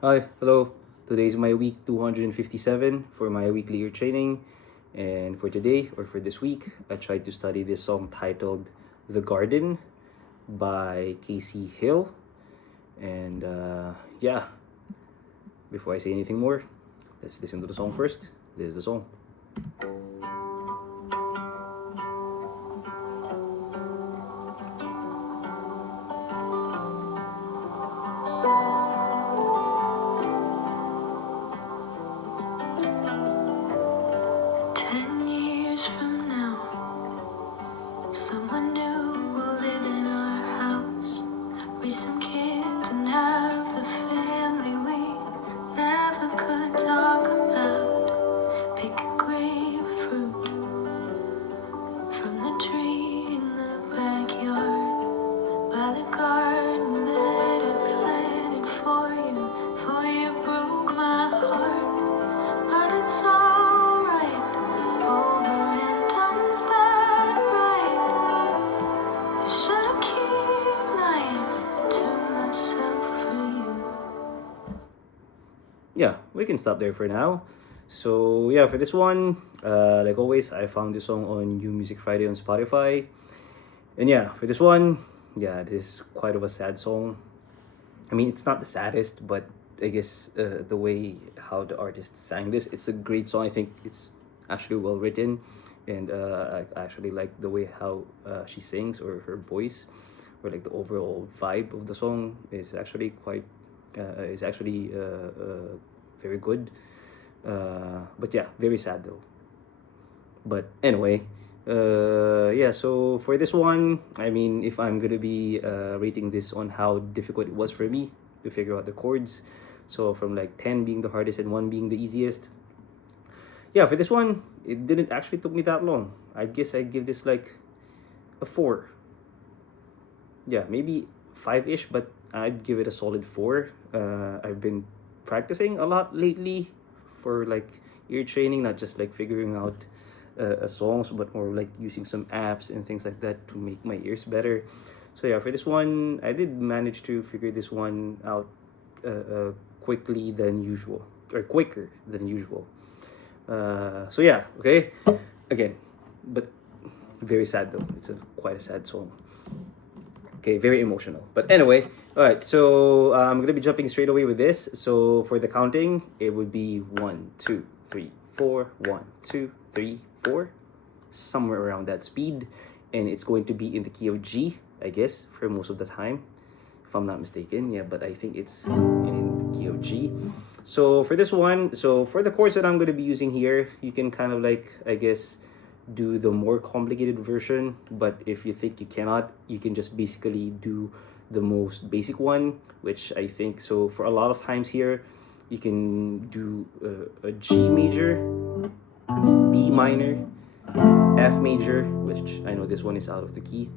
Hi, hello. Today is my week 257 for my weekly ear training. And for today, or for this week, I tried to study this song titled The Garden by Kacy Hill. And yeah, before I say anything more, let's listen to the song first. This is the song. 10 years from now, someone new will live in our house. Raise some kids and have the family we never could talk about. Pick a grapefruit from the tree in the backyard. By the garden that I planted for you. For you broke my heart, but it's alright. Over and done's that right? I should've keep lying to myself for you. Yeah, we can stop there for now. So yeah, for this one, like always, I found this song on New Music Friday on Spotify. And yeah, for this one, yeah, this is quite of a sad song. I mean, it's not the saddest, but I guess the way how the artist sang this, it's a great song. I think it's actually well written, and I actually like the way how she sings or her voice, or like the overall vibe of the song is actually quite is actually very good. But yeah, very sad though. But anyway, yeah, so for this one, I mean, if I'm gonna be rating this on how difficult it was for me to figure out the chords, so from like 10 being the hardest and 1 being the easiest, yeah, for this one, it didn't actually took me that long. I guess I'd give this like a 4. Yeah, maybe 5-ish, but I'd give it a solid 4. I've been practicing a lot lately for like ear training, not just like figuring out songs, but more like using some apps and things like that to make my ears better. So yeah, for this one, I did manage to figure this one out quickly than usual, or quicker than usual. So yeah, okay. Again, but very sad though. It's a quite a sad song. Okay, very emotional. But anyway, all right. So I'm gonna be jumping straight away with this. So for the counting, it would be 1, 2, 3, 4, 1, 2, 3, 4, somewhere around that speed, and it's going to be in the key of G, I guess, for most of the time, if I'm not mistaken. Yeah, but I think it's in the key of G. So for this one, so for the chords that I'm gonna be using here, you can kind of like, I guess, do the more complicated version, but if you think you cannot, you can just basically do the most basic one, which I think, so for a lot of times here, you can do a G major, B minor, F major, which I know this one is out of the key,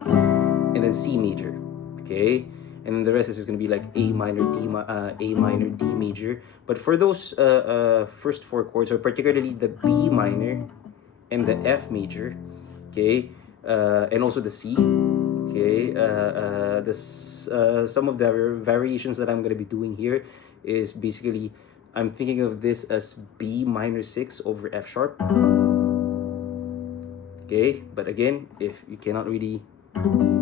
and then C major, okay? And then the rest is going to be like A minor, A minor, D major. But for those first 4 chords, or particularly the B minor and the F major, okay, and also the C, okay. Some of the variations that I'm gonna be doing here is basically I'm thinking of this as B minor 6 over F sharp, okay. But again, if you cannot really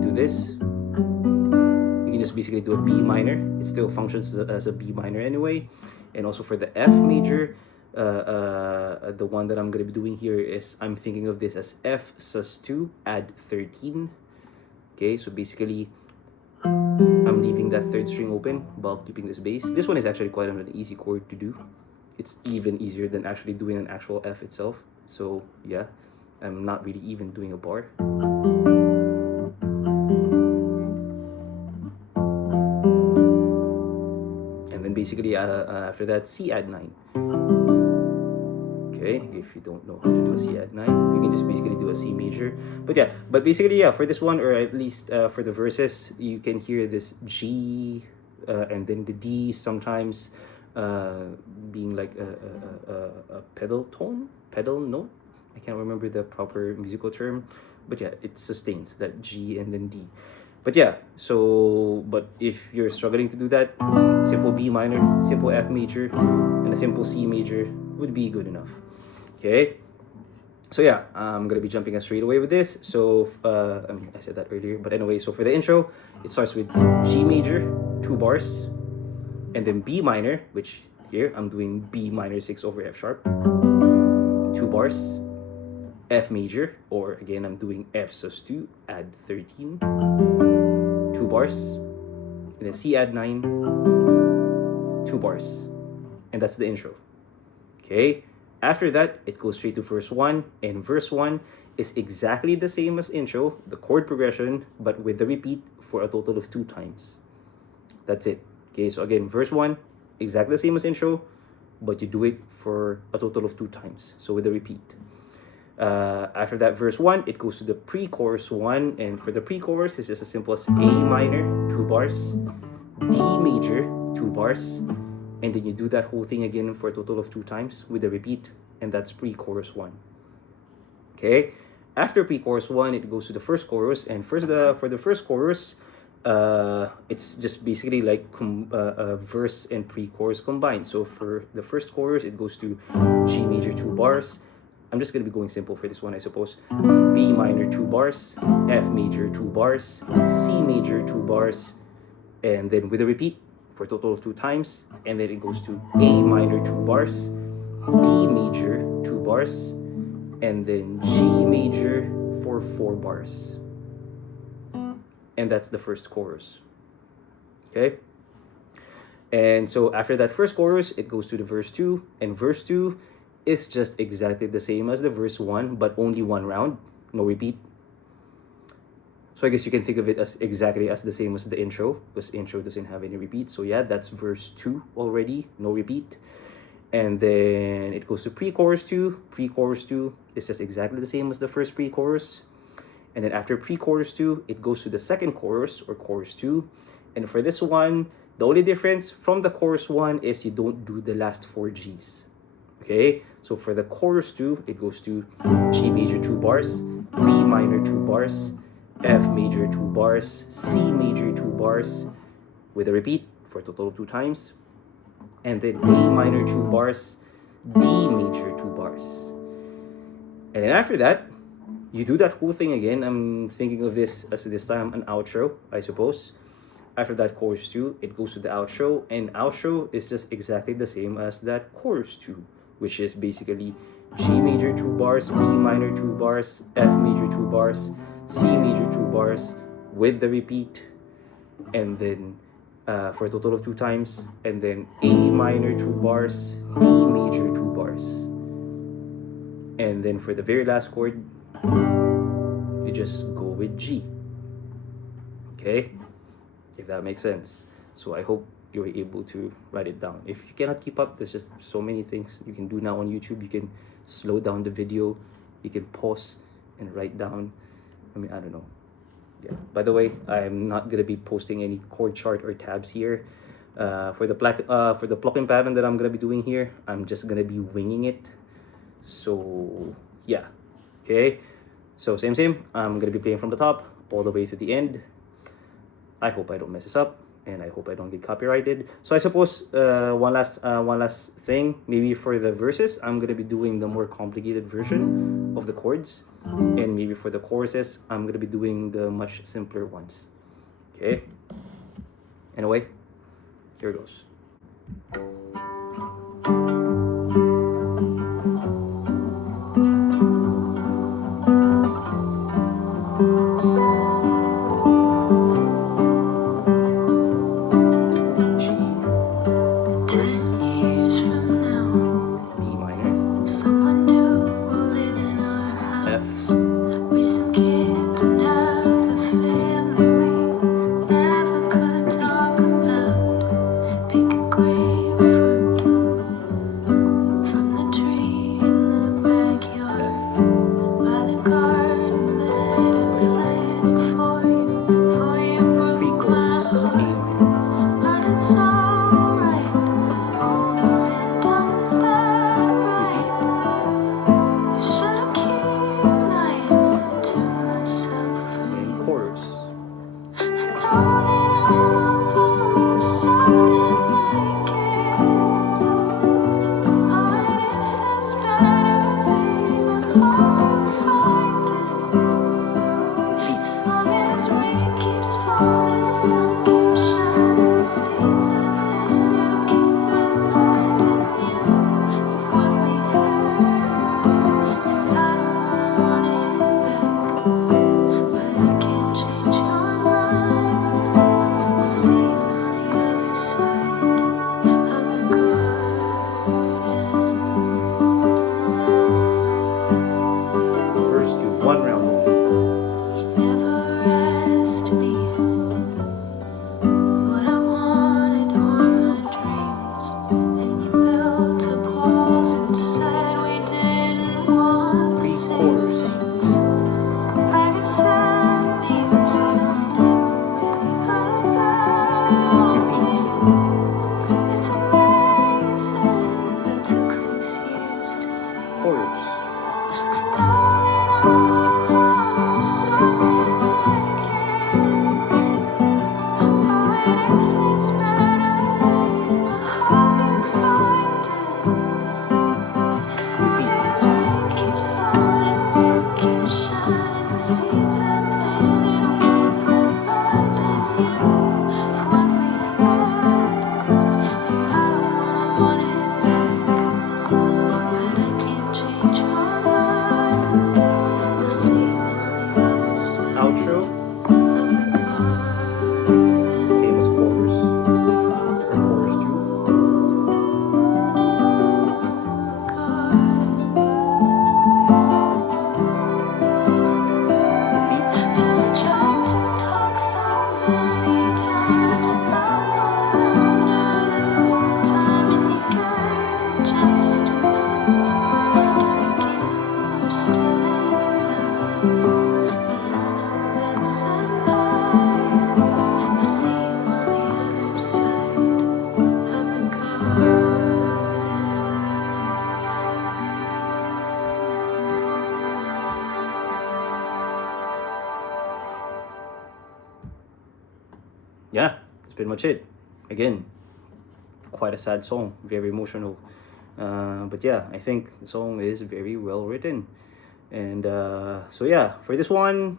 do this, you can just basically do a B minor. It still functions as a B minor anyway. And also for the F major, the one that I'm going to be doing here is I'm thinking of this as F sus2 add 13. Okay, so basically I'm leaving that 3rd string open while keeping this bass. This one is actually quite an easy chord to do. It's even easier than actually doing an actual F itself. So yeah, I'm not really even doing a bar. And then basically after that, C add 9. Okay, if you don't know how to do a C add 9, you can just basically do a C major. But yeah, but basically, yeah, for this one, or at least for the verses, you can hear this G and then the D sometimes being like a pedal tone, pedal note. I can't remember the proper musical term, but yeah, it sustains that G and then D. But yeah, but if you're struggling to do that, simple B minor, simple F major, and a simple C major would be good enough. Okay. So yeah, I'm gonna be jumping straight away with this. So I said that earlier, but anyway, so for the intro, it starts with G major, 2 bars, and then B minor, which here I'm doing B minor 6 over F sharp, 2 bars, F major, or again I'm doing F sus2, add 13, 2 bars, and then C add 9, 2 bars, and that's the intro. Okay. After that, it goes straight to verse 1, and verse 1 is exactly the same as intro, the chord progression, but with the repeat for a total of 2 times. That's it. Okay, so again, verse 1, exactly the same as intro, but you do it for a total of 2 times, so with a repeat. After that, verse 1, it goes to the pre-chorus 1, and for the pre-chorus, it's just as simple as A minor, 2 bars, D major, 2 bars, and then you do that whole thing again for a total of 2 times with a repeat, and that's pre-chorus 1. Okay, after pre-chorus 1, it goes to the first chorus, and for the first chorus, it's just basically like verse and pre-chorus combined. So for the first chorus, it goes to G major, 2 bars. I'm just gonna be going simple for this one, I suppose. B minor, 2 bars, F major, 2 bars, C major, 2 bars, and then with a repeat for a total of 2 times, and then it goes to A minor, 2 bars, D major, 2 bars, and then G major for 4 bars. And that's the first chorus. Okay? And so after that first chorus, it goes to the verse 2, and verse 2 is just exactly the same as the verse 1, but only 1 round, no repeat. So I guess you can think of it as exactly as the same as the intro, because intro doesn't have any repeat. So yeah, that's verse 2 already, no repeat. And then it goes to pre-chorus 2. Pre-chorus 2 is just exactly the same as the first pre-chorus. And then after pre-chorus 2, it goes to the second chorus, or chorus 2. And for this one, the only difference from the chorus 1 is you don't do the last 4 Gs. Okay, so for the chorus 2, it goes to G major, 2 bars, B minor, 2 bars, F major, 2 bars, C major, 2 bars, with a repeat for a total of 2 times, and then A minor, 2 bars, D major, 2 bars. And then after that, you do that whole thing again. I'm thinking of this as this time an outro, I suppose. After that chorus 2, it goes to the outro, and outro is just exactly the same as that chorus 2, which is basically G major, 2 bars, B minor, 2 bars, F major, 2 bars, C major, 2 bars, with the repeat, and then for a total of 2 times, and then A minor, 2 bars, D major, 2 bars. And then for the very last chord, you just go with G. Okay? If that makes sense. So I hope you were able to write it down. If you cannot keep up, there's just so many things you can do now on YouTube. You can slow down the video, you can pause and write down. I mean, I don't know. Yeah. By the way, I'm not gonna be posting any chord chart or tabs here. For the plucking pattern that I'm gonna be doing here, I'm just gonna be winging it. So yeah. Okay. So same. I'm gonna be playing from the top all the way to the end. I hope I don't mess this up, and I hope I don't get copyrighted. So I suppose one last thing, maybe for the verses, I'm gonna be doing the more complicated version of the chords, and maybe for the choruses, I'm gonna be doing the much simpler ones. Okay. Anyway, here it goes. Grapefruit that's pretty much it. Again, quite a sad song, very emotional. But yeah, I think the song is very well written. And so yeah, for this one,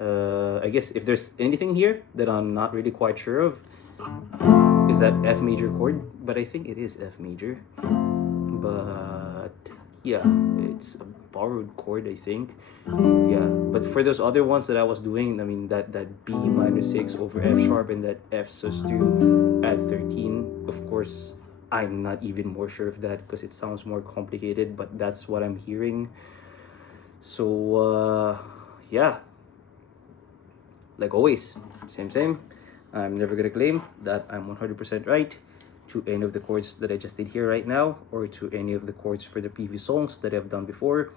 I guess if there's anything here that I'm not really quite sure of, is that F major chord, but I think it is F major. But yeah, it's a borrowed chord, I think. Yeah, but for those other ones that I was doing, I mean that B minor 6 over F sharp and that F sus2 at 13, of course, I'm not even more sure of that because it sounds more complicated, but that's what I'm hearing. So yeah, like always, same. I'm never gonna claim that I'm 100% right to any of the chords that I just did here right now, or to any of the chords for the previous songs that I've done before.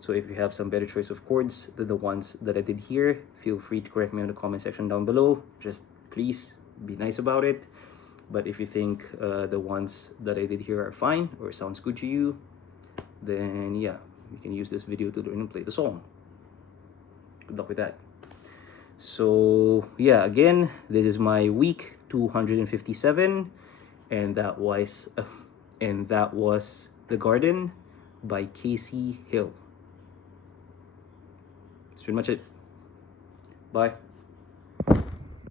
So if you have some better choice of chords than the ones that I did here, feel free to correct me in the comment section down below. Just please be nice about it. But if you think the ones that I did here are fine or sounds good to you, then yeah, you can use this video to learn and play the song. Good luck with that. So yeah, again, this is my week 257, and that was The Garden by Kacy Hill. That's pretty much it. Bye.